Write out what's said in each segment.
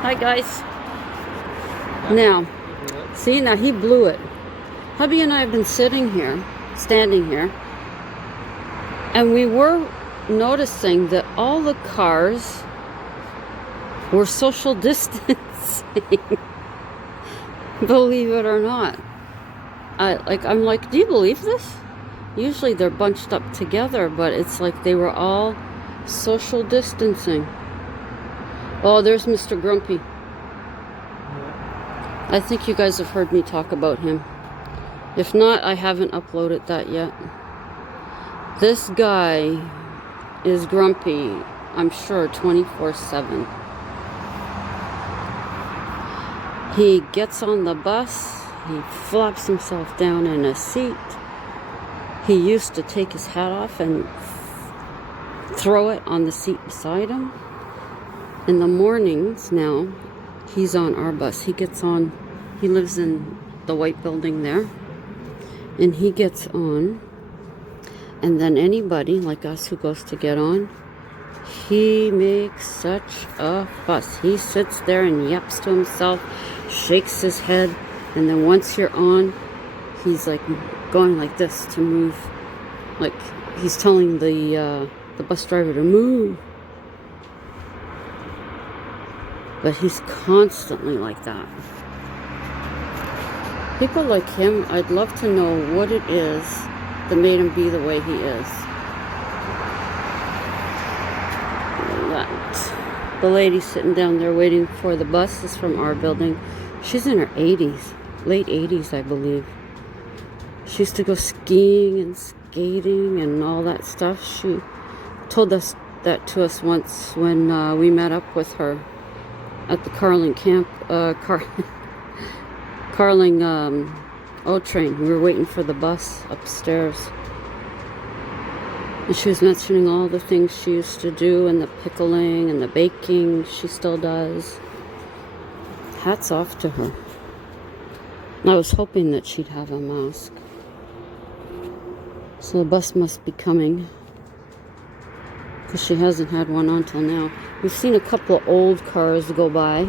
Hi guys. Now, see, now he blew it. Hubby and I have been standing here, and we were noticing that all the cars were social distancing. Believe it or not. I'm like, do you believe this? Usually they're bunched up together, but it's like they were all social distancing. Oh, there's Mr. Grumpy. I think you guys have heard me talk about him. If not, I haven't uploaded that yet. This guy is grumpy, I'm sure, 24/7. He gets on the bus, he flops himself down in a seat. He used to take his hat off and throw it on the seat beside him. In the mornings now, he's on our bus. He gets on, he lives in the white building there, and he gets on, and then anybody like us who goes to get on, he makes such a fuss. He sits there and yaps to himself, shakes his head, and then once you're on, he's like going like this to move, like he's telling the bus driver to move. But he's constantly like that. People like him, I'd love to know what it is that made him be the way he is. The lady sitting down there waiting for the bus is from our building. She's in her 80s, late 80s, I believe. She used to go skiing and skating and all that stuff. She told us that to us once when we met up with her at the Carling Carling O train. We were waiting for the bus upstairs. And she was mentioning all the things she used to do, and the pickling and the baking she still does. Hats off to her. I was hoping that she'd have a mask. So the bus must be coming, because she hasn't had one on till now. We've seen a couple of old cars go by.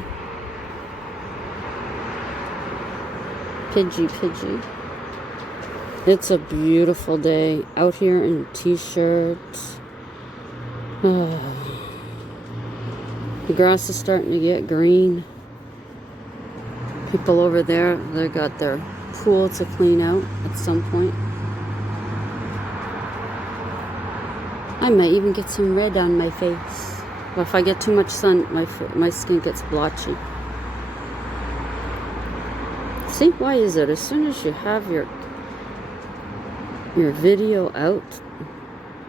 Pidgey. It's a beautiful day out here in t-shirts. Oh. The grass is starting to get green. People over there, they got their pool to clean out at some point. I might even get some red on my face. But if I get too much sun, my skin gets blotchy. See, why is it? As soon as you have your video out,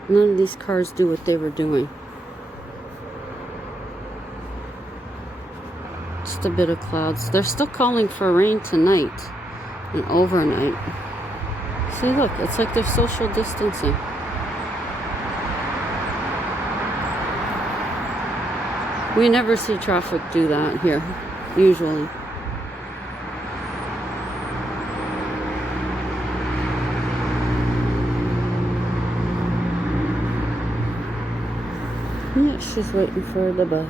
none of these cars do what they were doing. Just a bit of clouds. They're still calling for rain tonight and overnight. See, look, it's like they're social distancing. We never see traffic do that here, usually. Yeah, she's waiting for the bus.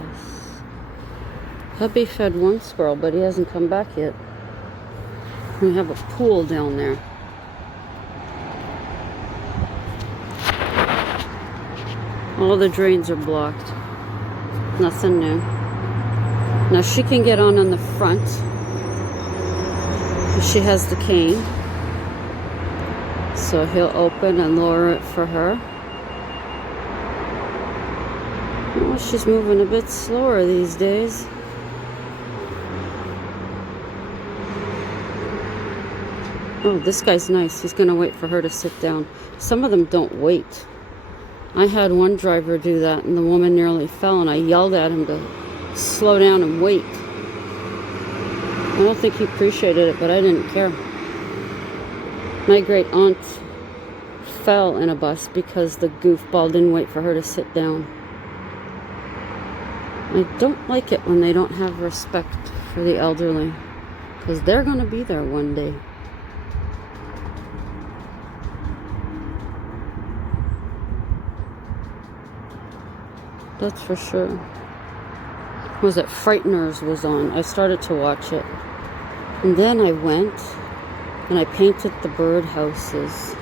Hubby fed one squirrel, but he hasn't come back yet. We have a pool down there. All the drains are blocked. Nothing new. Now she can get on the front. She has the cane. So he'll open and lower it for her. Oh, she's moving a bit slower these days. Oh, this guy's nice. He's gonna wait for her to sit down. Some of them don't wait. I had one driver do that, and the woman nearly fell, and I yelled at him to slow down and wait. I don't think he appreciated it, but I didn't care. My great aunt fell in a bus because the goofball didn't wait for her to sit down. I don't like it when they don't have respect for the elderly, because they're going to be there one day. That's for sure. Was it Frighteners was on. I started to watch it. And then I went and I painted the birdhouses.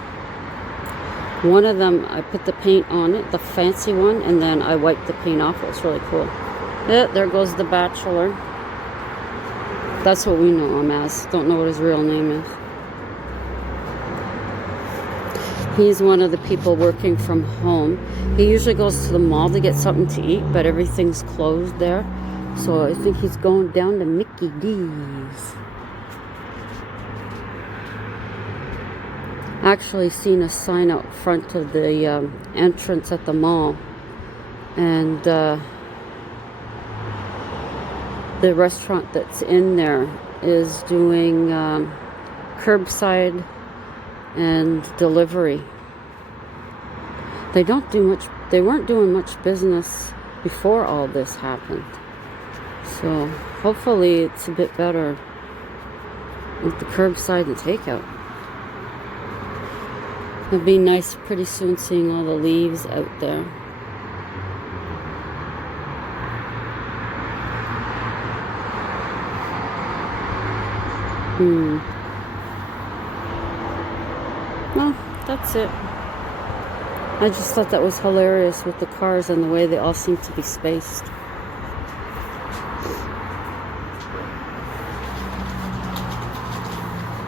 One of them, I put the paint on it, the fancy one, and then I wiped the paint off. It was really cool. Yeah, there goes the Bachelor. That's what we know him as. Don't know what his real name is. He's one of the people working from home. He usually goes to the mall to get something to eat, but everything's closed there. So I think he's going down to Mickey D's. Actually seen a sign out front of the entrance at the mall. And the restaurant that's in there is doing curbside and delivery. They don't do much. They weren't doing much business before all this happened. So hopefully it's a bit better with the curbside and takeout. It'll be nice pretty soon seeing all the leaves out there. Well, that's it. I just thought that was hilarious with the cars and the way they all seem to be spaced.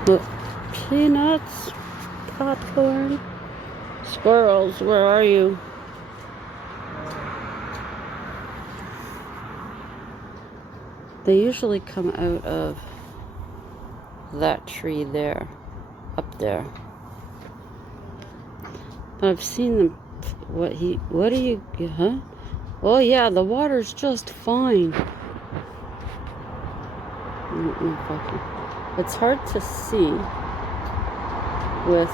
Look, peanuts, popcorn, squirrels, where are you? They usually come out of that tree there, up there. But I've seen them. What do you, huh? Oh yeah, the water's just fine. It's hard to see with,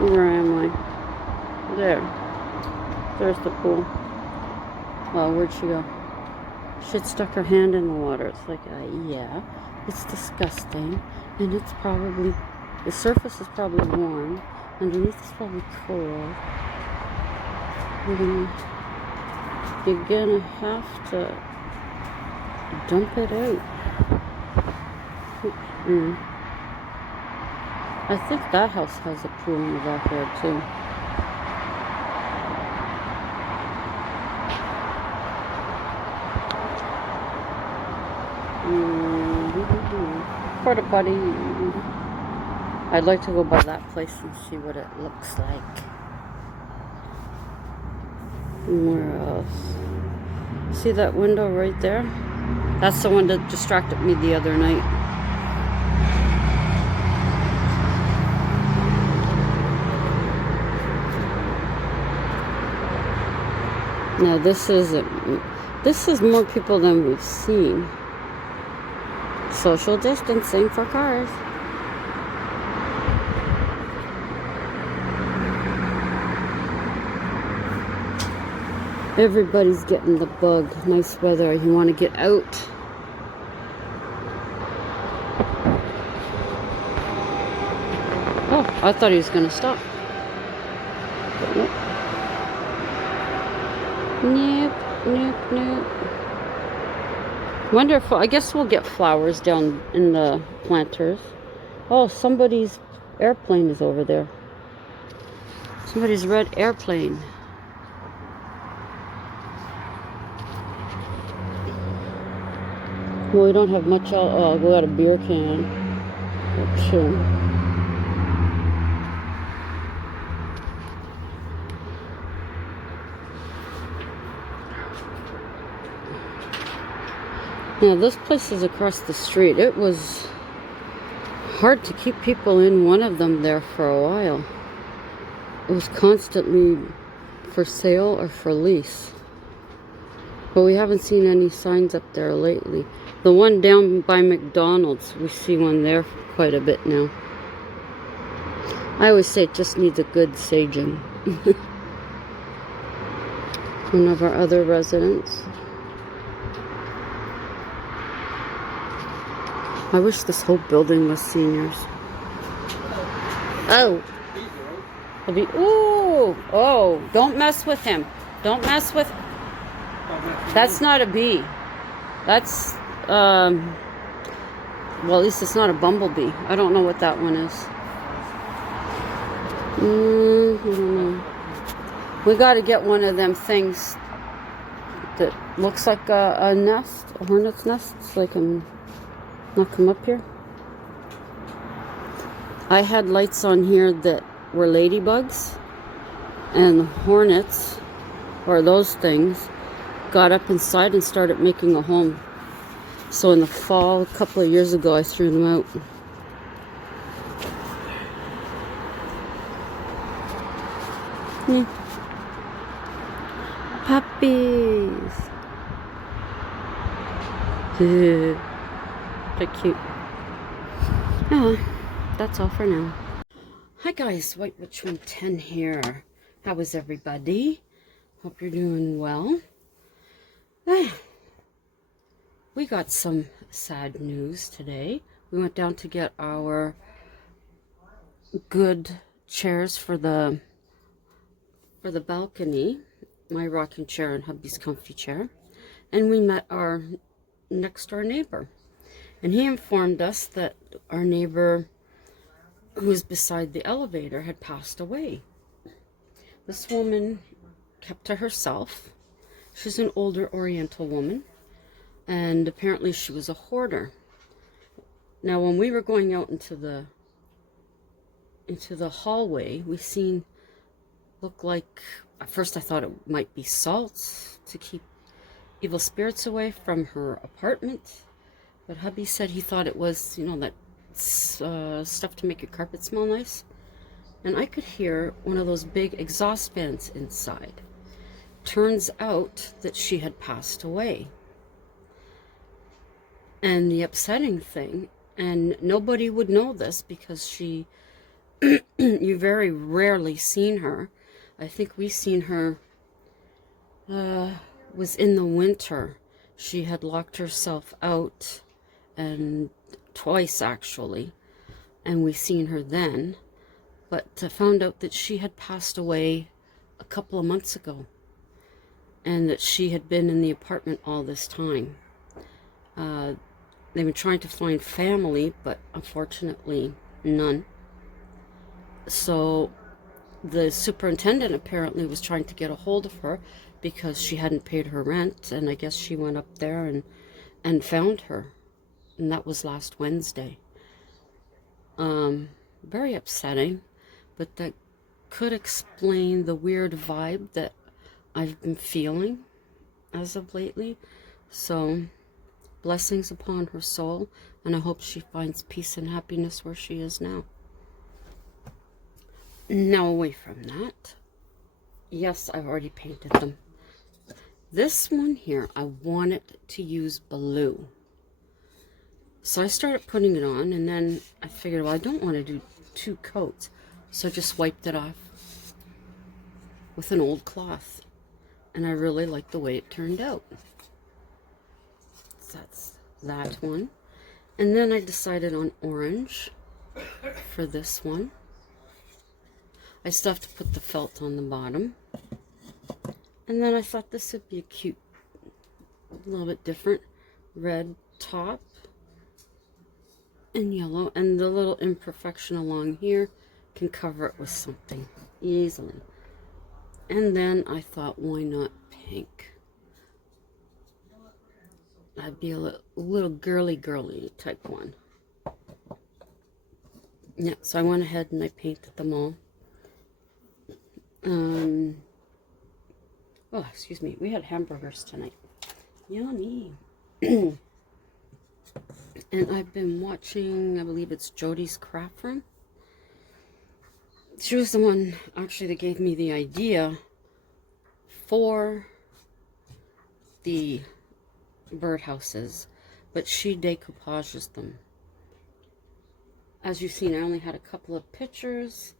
where am I? There's the pool. Oh, where'd she go? She stuck her hand in the water. It's like, yeah, it's disgusting. And it's probably, the surface is probably warm. Underneath is probably cold. You're gonna have to dump it out. I think that house has a pool in the backyard too. Porta potty. I'd like to go by that place and see what it looks like. Where else? See that window right there? That's the one that distracted me the other night. Now this is more people than we've seen. Social distancing for cars. Everybody's getting the bug. Nice weather. You want to get out. Oh, I thought he was going to stop. But nope. Nope. Wonderful. I guess we'll get flowers down in the planters. Oh, somebody's airplane is over there. Somebody's red airplane. Well, we don't have much else. Oh, we got a beer can. Okay. Now, this place is across the street. It was hard to keep people in one of them there for a while. It was constantly for sale or for lease. But we haven't seen any signs up there lately. The one down by McDonald's, we see one there quite a bit now. I always say it just needs a good saging. One of our other residents. I wish this whole building was seniors. Oh. Ooh. Oh, don't mess with him. Don't mess with... That's not a bee. That's, well, at least it's not a bumblebee. I don't know what that one is. I don't know. We got to get one of them things that looks like a nest, a hornet's nest, so I can knock them up here. I had lights on here that were ladybugs, and the hornets, or those things, got up inside and started making a home. So in the fall, a couple of years ago, I threw them out. Puppies. They're cute. Yeah, that's all for now. Hi guys, White Witch 110 here. How is everybody? Hope you're doing well. We got some sad news today. We went down to get our good chairs for the balcony, my rocking chair and hubby's comfy chair, and we met our next door neighbor, and he informed us that our neighbor who was beside the elevator had passed away. This woman kept to herself. She's an older Oriental woman, and apparently she was a hoarder. Now when we were going out into the hallway, we seen, looked like, at first I thought it might be salt to keep evil spirits away from her apartment, but hubby said he thought it was, you know, that stuff to make your carpet smell nice. And I could hear one of those big exhaust fans inside. Turns out that she had passed away. And the upsetting thing, and nobody would know this because she, you very rarely seen her. I think we seen her, was in the winter. She had locked herself out, and twice actually, and we seen her then, but found out that she had passed away a couple of months ago, and that she had been in the apartment all this time. They were trying to find family, but unfortunately none. So the superintendent apparently was trying to get a hold of her because she hadn't paid her rent, and I guess she went up there and found her, and that was last Wednesday. Very upsetting, but that could explain the weird vibe that I've been feeling as of lately. So blessings upon her soul, and I hope she finds peace and happiness where she is now. Now away from that, yes, I've already painted them. This one here, I wanted to use blue. So I started putting it on, and then I figured, well, I don't want to do 2 coats. So I just wiped it off with an old cloth. And I really like the way it turned out. So that's that one. And then I decided on orange for this one. I still have to put the felt on the bottom. And then I thought this would be a cute, a little bit different, red top and yellow. And the little imperfection along here can cover it with something easily. And then I thought, why not pink? That'd be a little girly type one. Yeah, so I went ahead and I painted them all. Oh, excuse me. We had hamburgers tonight. Yummy. And I've been watching, I believe it's Jodi's Craft Room. She was the one, actually, that gave me the idea for the birdhouses, but she decoupages them. As you've seen, I only had a couple of pictures.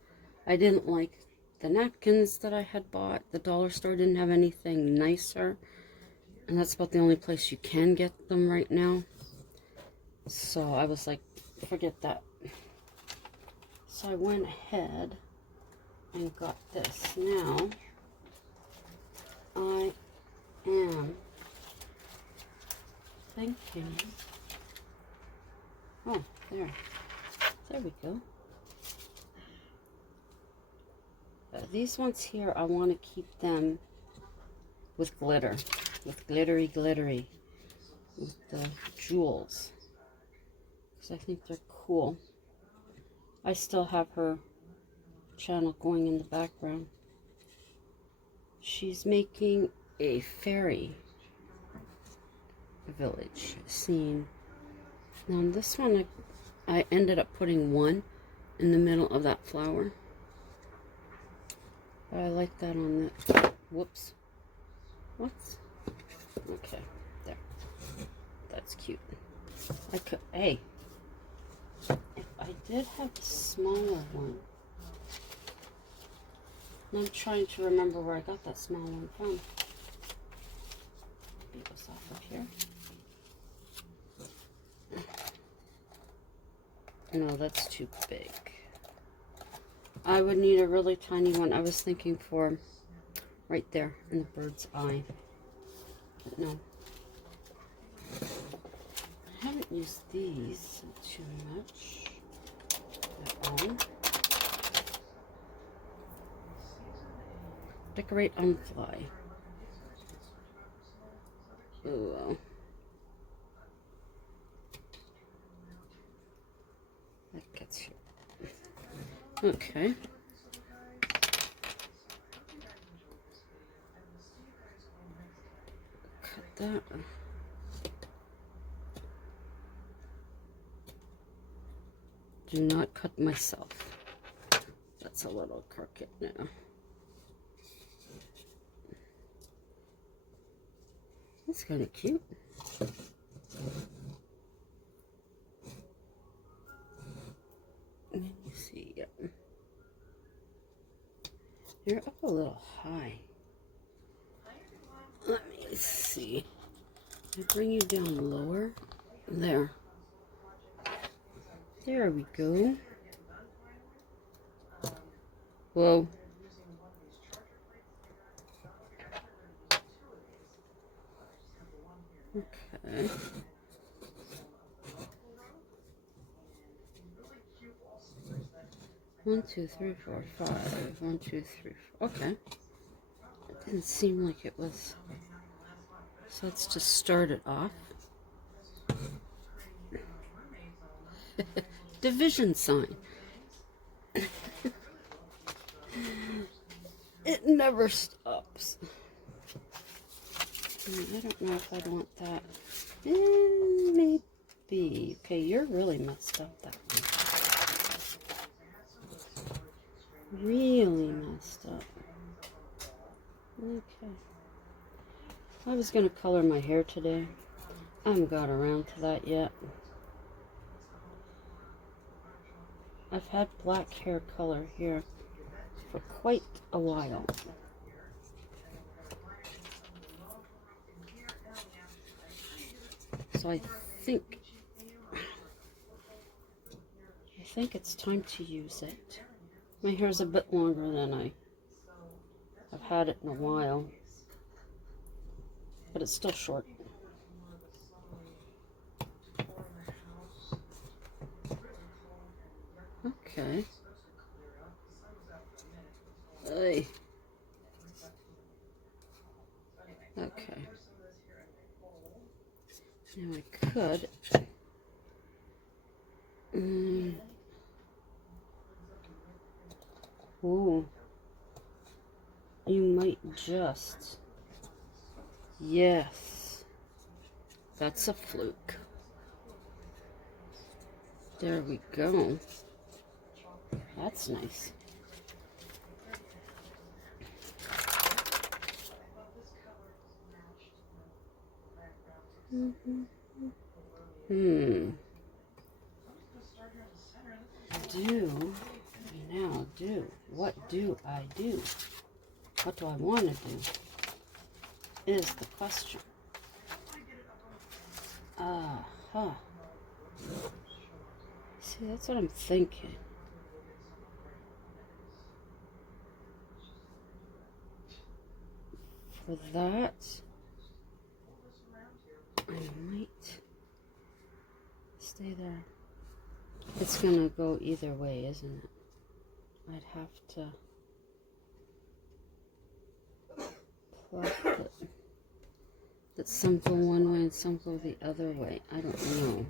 I didn't like the napkins that I had bought. The dollar store didn't have anything nicer, and that's about the only place you can get them right now. So I was like, forget that. So I went ahead and got this. Now I am thinking, oh, there we go. These ones here, I want to keep them with glitter, with glittery, with the jewels, because I think they're cool. I still have her channel going in the background. She's making a fairy village scene. Now this one, I ended up putting one in the middle of that flower. But I like that on the, whoops. What's, okay, there. That's cute. I could, hey, if I did have a smaller one, and I'm trying to remember where I got that small one from. Maybe it was off of here. No, that's too big. I would need a really tiny one. I was thinking for right there in the bird's eye. But no. I haven't used these too much at all. Decorate on fly. Oh well. That gets you. Okay. Cut that. Do not cut myself. That's a little crooked now. That's kind of cute. Let me see. Yep. You're up a little high. Let me see. I bring you down lower. There. There we go. Whoa. Okay. One, two, three, four, five. 1, 2, 3, 4. Okay. It didn't seem like it was. So let's just start it off. Division sign. It never stops. I don't know if I'd want that. Maybe. Okay, you're really messed up, that one. Really messed up. Okay. I was going to color my hair today. I haven't got around to that yet. I've had black hair color here for quite a while. So I think it's time to use it. My hair's a bit longer than I've had it in a while, but it's still short. Okay. Ay. Okay. Now I could. Ooh. You might just. Yes. That's a fluke. There we go. That's nice. What do I do? What do I want to do? Is the question. See, that's what I'm thinking. For that, stay there. It's gonna go either way, isn't it? I'd have to plug it. That some go one way and some go the other way. I don't know.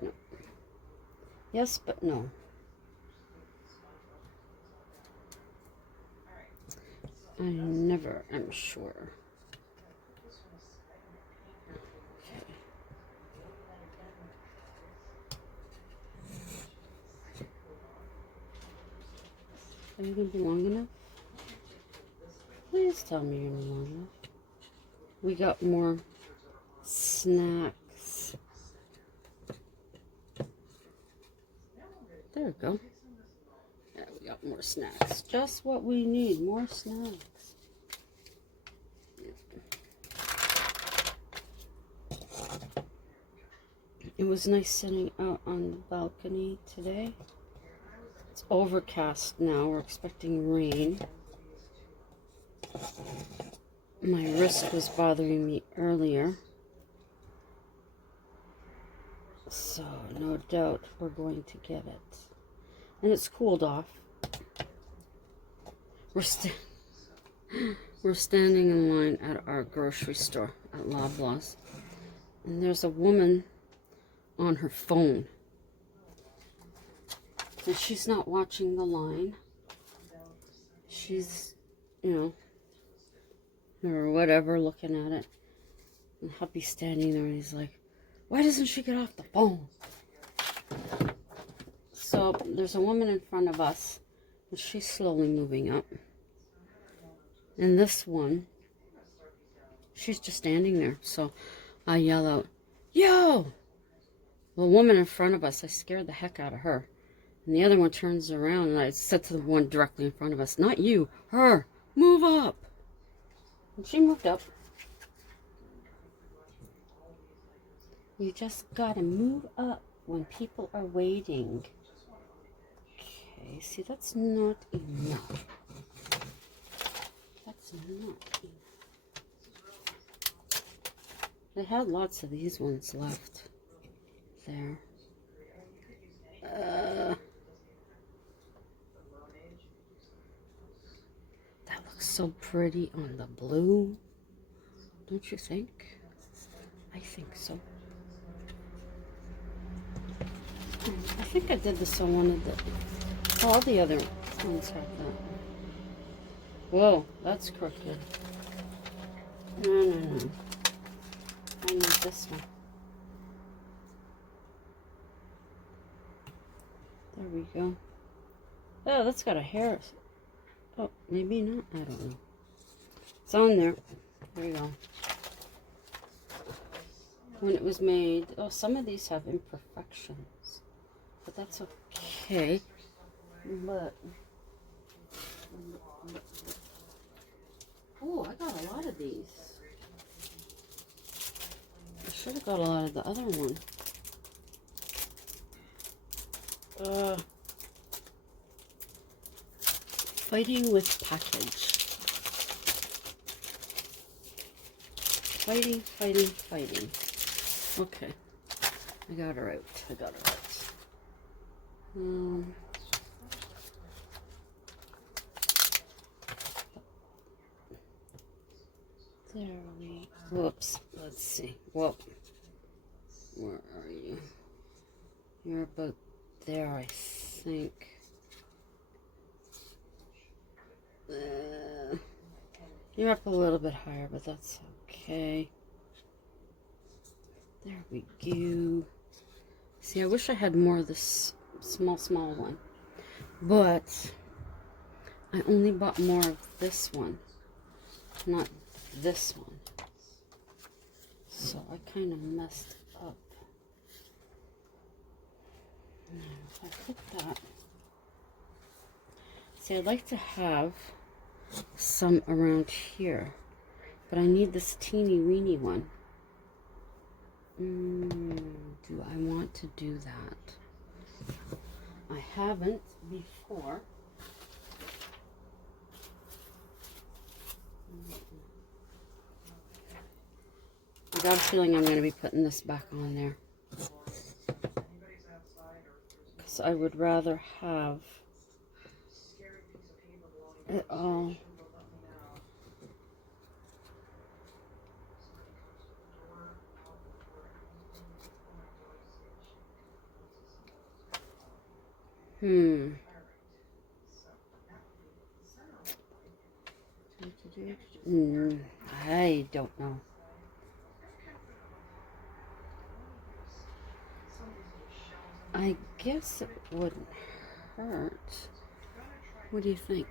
No. Yes, but no. I never am sure. Okay. Are you going to be long enough? Please tell me you're long enough. We got more snacks. There we go. Yeah, we got more snacks. Just what we need. More snacks. It was nice sitting out on the balcony today. It's overcast now. We're expecting rain. My wrist was bothering me earlier. So, no doubt we're going to get it. And it's cooled off. We're standing in line at our grocery store at Loblaws. And there's a woman on her phone. And she's not watching the line. She's, you know, or whatever, looking at it. And hubby's standing there and he's like, why doesn't she get off the phone? So there's a woman in front of us and she's slowly moving up. And this one, she's just standing there. So I yell out, yo! Well, the woman in front of us, I scared the heck out of her. And the other one turns around and I said to the one directly in front of us, not you, her, move up. And she moved up. You just gotta move up when people are waiting. Okay, see, that's not enough. That's not enough. They had lots of these ones left there. That looks so pretty on the blue. Don't you think? I think so. I think I did this on one of the... all the other ones have that. Whoa, that's crooked. No. I need this one. There we go. Oh, that's got a hair. Oh, maybe not. I don't know. It's on there. There you go. When it was made... oh, some of these have imperfections. But that's okay. But... oh, I got a lot of these. I should have got a lot of the other one. Fighting with package. Fighting. Okay. I got her out. There we... whoops. Let's see. Whoop. Where are you? You're about there, I think. You're up a little bit higher, but that's okay. There we go. See, I wish I had more of this small one. But I only bought more of this one, not this one. So I kind of messed up. Now, if I put that... see, I'd like to have some around here, but I need this teeny weeny one. Do I want to do that? I haven't before. I got a feeling I'm going to be putting this back on there. Because I would rather have it all. I don't know. I guess it wouldn't hurt. What do you think?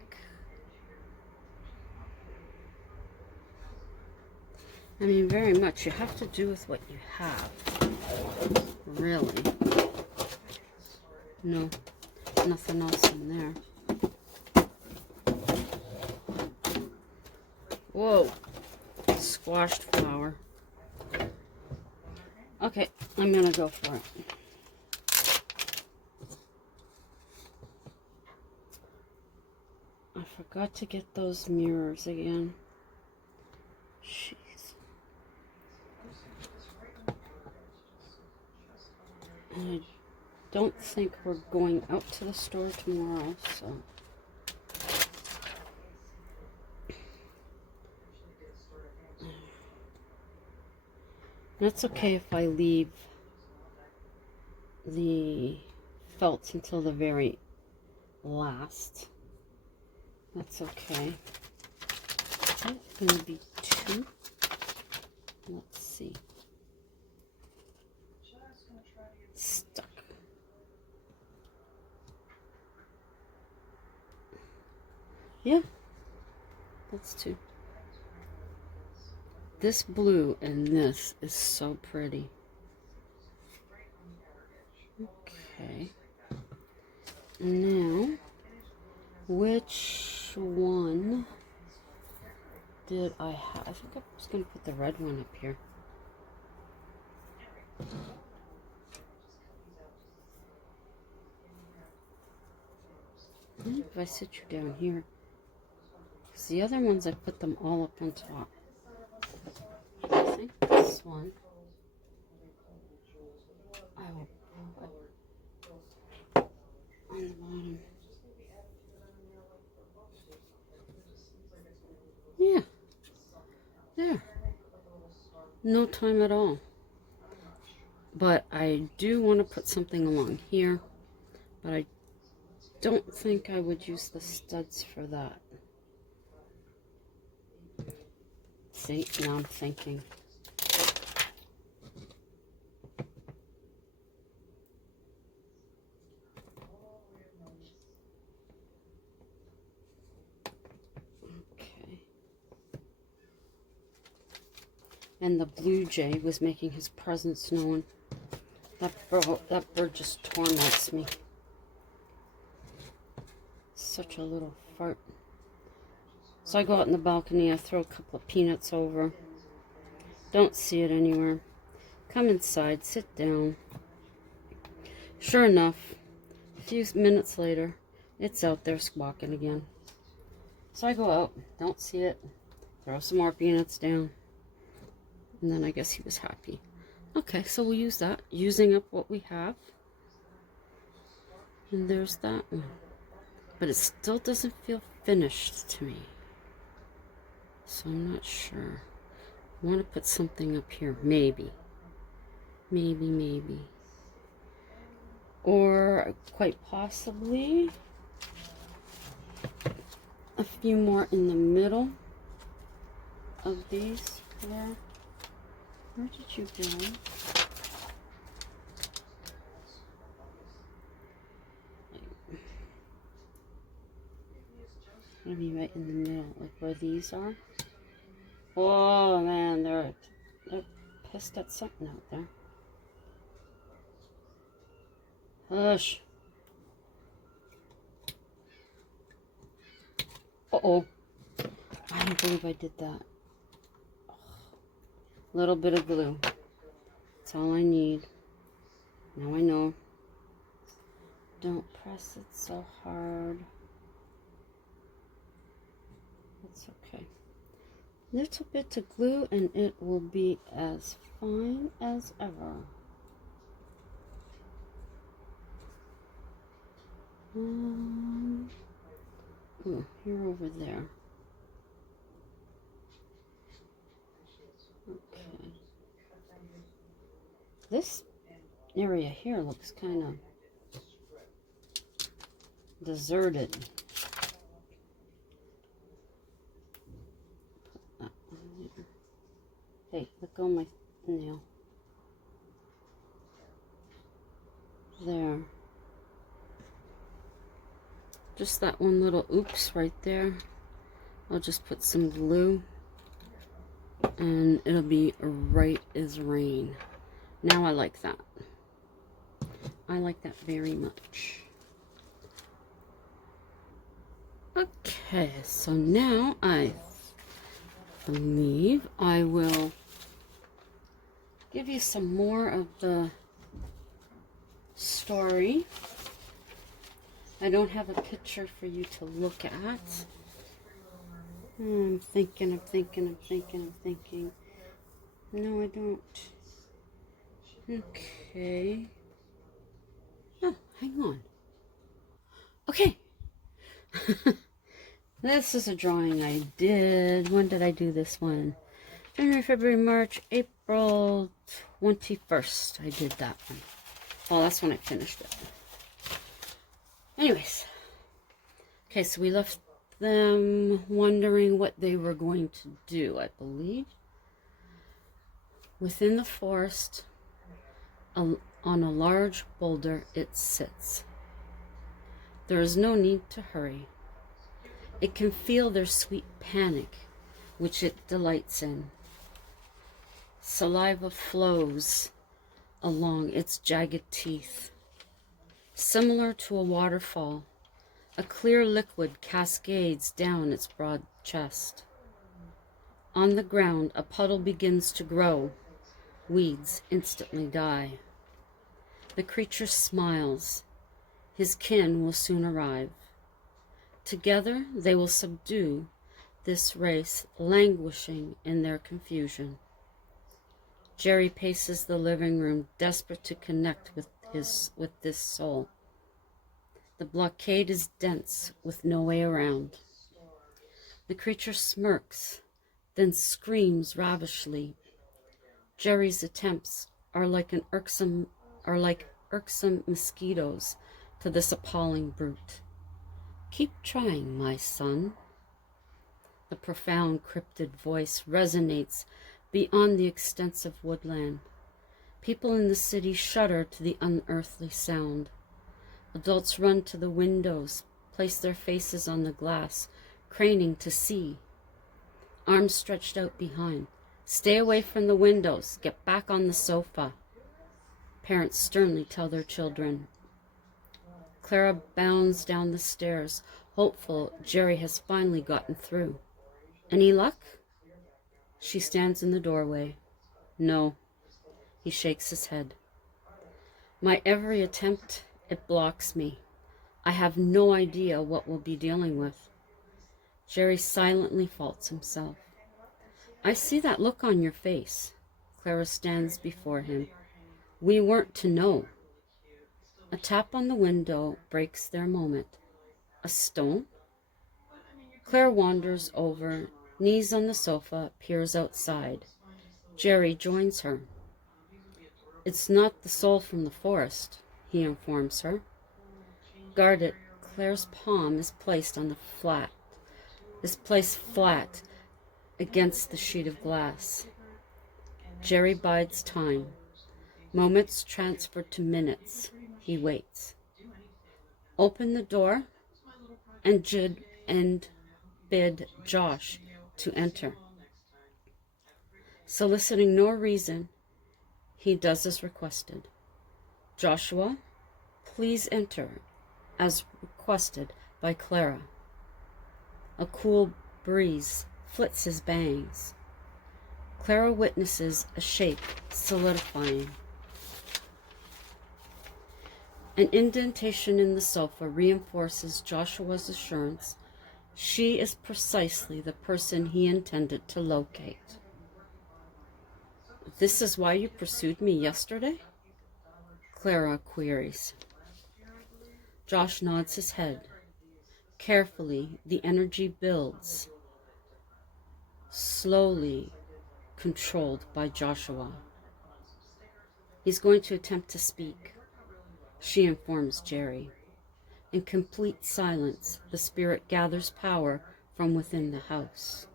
I mean, very much. You have to do with what you have. Really. No, nothing else in there. Whoa. Squashed flower. Okay, I'm gonna go for it. I forgot to get those mirrors again. Jeez. And I don't think we're going out to the store tomorrow, so. That's okay if I leave the felts until the very last. That's okay. It's going to be 2. Let's see. Stuck. Yeah, that's 2. This blue and this is so pretty. Okay. Now, which one did I have? I think I was going to put the red one up here. Maybe if I sit you down here. Because the other ones, I put them all up on top. I think this one I will put on the bottom. Yeah. There. No time at all. But I do want to put something along here. But I don't think I would use the studs for that. See, now I'm thinking. Okay. And the blue jay was making his presence known. That bird just torments me. Such a little fart. So I go out in the balcony, I throw a couple of peanuts over. Don't see it anywhere. Come inside, sit down. Sure enough, a few minutes later, it's out there squawking again. So I go out, don't see it, throw some more peanuts down, and then I guess he was happy. Okay, so we'll use that, using up what we have. And there's that one. But it still doesn't feel finished to me. So I'm not sure. I want to put something up here, maybe. Maybe. Or quite possibly a few more in the middle of these there. Where did you go? Maybe right in the middle, like where these are. Oh man, they're pissed at something out there. Hush. Uh-oh. I don't believe I did that. A little bit of glue. That's all I need. Now I know. Don't press it so hard. It's okay. Little bit of glue and it will be as fine as ever. Oh, here over there. Okay. This area here looks kind of deserted. Hey, look on my nail. There. Just that one little oops right there. I'll just put some glue and it'll be right as rain. Now I like that. I like that very much. Okay, so now I believe I will give you some more of the story. I don't have a picture for you to look at. I'm thinking. No, I don't. Okay. Oh, hang on. Okay. This is a drawing I did. When did I do this one? January, February, March, April 21st. I did that one. Well, that's when I finished it. Anyways. Okay, so we left them wondering what they were going to do, I believe. Within the forest, on a large boulder, it sits. There is no need to hurry. It can feel their sweet panic, which it delights in. Saliva flows along its jagged teeth. Similar to a waterfall, a clear liquid cascades down its broad chest. On the ground, a puddle begins to grow. Weeds instantly die. The creature smiles. His kin will soon arrive. Together they will subdue this race languishing in their confusion. Jerry paces the living room, desperate to connect with this soul. The blockade is dense, with no way around. The creature smirks, then screams ravishly. Jerry's attempts are like irksome mosquitoes to this appalling brute. Keep trying, my son. The profound cryptid voice resonates beyond the extensive woodland. People in the city shudder to the unearthly sound. Adults run to the windows, place their faces on the glass, craning to see. Arms stretched out behind. Stay away from the windows. Get back on the sofa. Parents sternly tell their children. Clara bounds down the stairs, hopeful Jerry has finally gotten through. Any luck? She stands in the doorway. No. He shakes his head. My every attempt, it blocks me. I have no idea what we'll be dealing with. Jerry silently faults himself. I see that look on your face. Clara stands before him. We weren't to know. A tap on the window breaks their moment. A stone? Claire wanders over, knees on the sofa, peers outside. Jerry joins her. It's not the soul from the forest, he informs her. Guarded, Claire's palm is placed flat against the sheet of glass. Jerry bides time. Moments transferred to minutes. He waits. Open the door and bid Josh to enter. Soliciting no reason, he does as requested. Joshua, please enter, as requested by Clara. A cool breeze flits his bangs. Clara witnesses a shape solidifying. An indentation in the sofa reinforces Joshua's assurance She is precisely the person he intended to locate. This is why you pursued me yesterday? Clara queries. Josh nods his head. Carefully, the energy builds, slowly controlled by Joshua. He's going to attempt to speak, she informs Jerry. In complete silence, the spirit gathers power from within the house.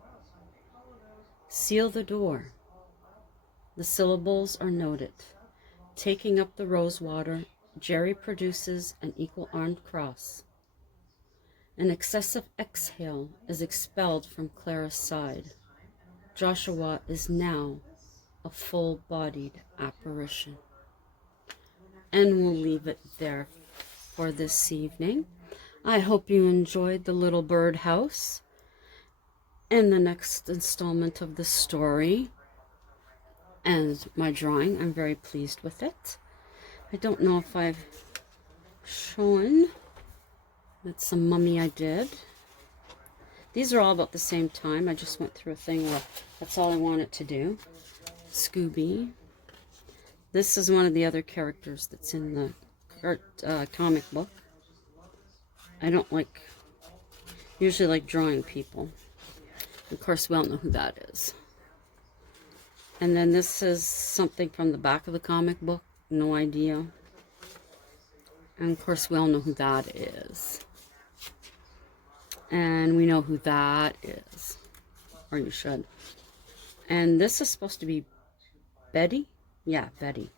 Seal the door. The syllables are noted. Taking up the rose water, Jerry produces an equal-armed cross. An excessive exhale is expelled from Clara's side. Joshua is now a full-bodied apparition. And we'll leave it there for this evening. I hope you enjoyed the Little Bird House and the next installment of the story and my drawing. I'm very pleased with it. I don't know if I've shown. It's a mummy I did. These are all about the same time. I just went through a thing where that's all I wanted to do. Scooby. This is one of the other characters that's in the comic book. I don't usually like drawing people. Of course, we all know who that is. And then this is something from the back of the comic book. No idea. And of course, we all know who that is. And we know who that is. Or you should. And this is supposed to be Betty? Yeah, Betty.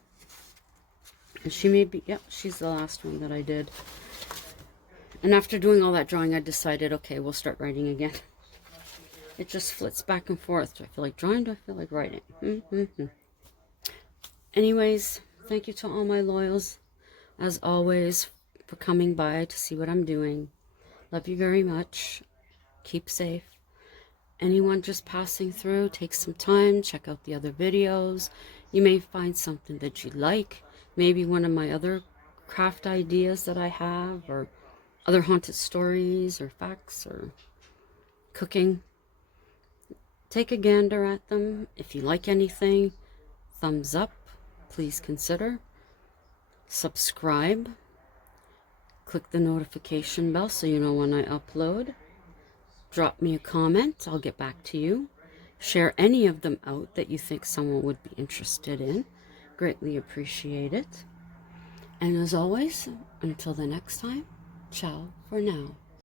And she may be, yep, she's the last one that I did. And after doing all that drawing, I decided, okay, we'll start writing again. It just flits back and forth. Do I feel like drawing? Do I feel like writing? Anyways, thank you to all my loyals, as always, for coming by to see what I'm doing. Love you very much. Keep safe. Anyone just passing through, take some time, check out the other videos. You may find something that you like. Maybe one of my other craft ideas that I have, or other haunted stories, or facts, or cooking. Take a gander at them. If you like anything, thumbs up. Please consider. Subscribe. Click the notification bell so you know when I upload. Drop me a comment. I'll get back to you. Share any of them out that you think someone would be interested in. Greatly appreciate it. And as always, until the next time, ciao for now.